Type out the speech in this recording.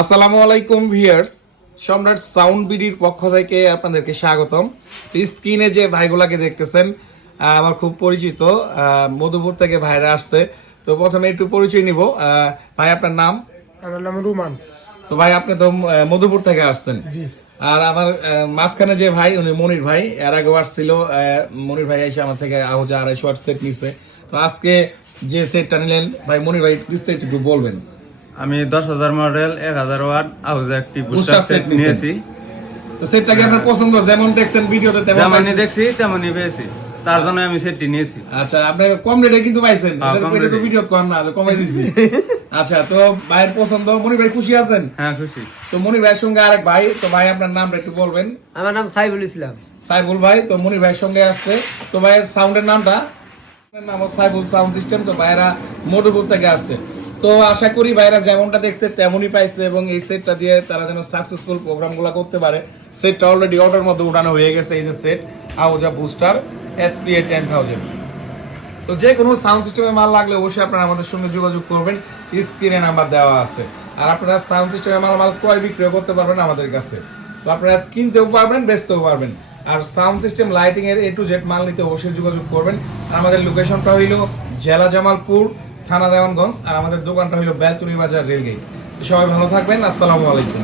আসসালামু আলাইকুম ভিউয়ার্স, সম্রাট সাউন্ড বিডির পক্ষ থেকে আপনাদেরকে স্বাগতম। স্ক্রিনে যে ভাইগুলাকে দেখতেছেন আমার খুব পরিচিত, মধুপুর থেকে ভাইরা আসছে। তো প্রথমে একটু পরিচয় নিব। ভাই আপনার নাম? আমার নাম রুমান। তো ভাই আপনি তো মধুপুর থেকে আসছেন। আর আমার মাঝখানে যে ভাই উনি মনির ভাই, এর আগেও আসছিল। মনির ভাই এসে আমার থেকে আহুজা 250 ওয়াট সেট নিছে। তো আজকে যে সেটটা নিলেন ভাই, মনির ভাই বিস্তারিত একটু বলবেন। আমি 10,000 মডেল 1000 ওয়াট আউজা একটি বুস্টার বুস্টার সেট সেট নিয়েছি। তো সেটটা কি আপনার পছন্দ? যেমন দেখছেন ভিডিওতে তেমন যেমনই পাইছেন? দেখছি তেমনই পেয়েছি, তার জন্য আমি সেটটি নিয়েছি। আচ্ছা, আপনি কম রেটে কিন্তু পাইছেন। হ্যাঁ, কম এটা তো রেটে। ভিডিও কম না, কমাই দিছি। আচ্ছা, তো ভাইয়ের পছন্দ। মনির ভাই খুশি আছেন? হ্যাঁ, খুশি। তো মনির ভাইয়ের সঙ্গে আরেক ভাই, তো ভাই আপনার নামটা একটু বলবেন। আমার নাম সাইফুল ইসলাম। সাইফুল ভাই, তো মনির ভাইয়ের সঙ্গে আসছে। তো ভাইয়ের সাউন্ডের নামটা? নাম সাইফুল সাউন্ড সিস্টেম। তো ভাইয়েরা মধুপুর থেকে আসছে। তো আশা করি ভাইরা যেমনটা দেখছে তেমনই পাইছে, এবং এই সেটটা দিয়ে তারা যেন সাকসেসফুল প্রোগ্রামগুলো করতে পারে। সেটটা অলরেডি অর্ডার মধ্যে উঠানো হয়ে গেছে। এই যে সেট আহুজা বুস্টার SPA 10,000। তো যে কোনো সাউন্ড সিস্টেমে মাল লাগলে অবশ্যই আপনারা আমাদের সঙ্গে যোগাযোগ করবেন। স্ক্রিনে নাম্বার দেওয়া আছে। আর আপনারা সাউন্ড সিস্টেমে মাল ক্রয় বিক্রয় করতে পারবেন আমাদের কাছে। তো আপনারা কিনতেও পারবেন, বেচতেও পারবেন। আর সাউন্ড সিস্টেম লাইটিং এর A to Z মাল নিতে অবশ্যই যোগাযোগ করবেন। আর আমাদের লোকেশনটা হইল জেলা জামালপুর, থানা দেওয়ানগঞ্জ। আর আমাদের দোকানটা হইল বেলতুনি বাজার, রেলগেট। সবাই ভালো থাকবেন। আসসালামু আলাইকুম।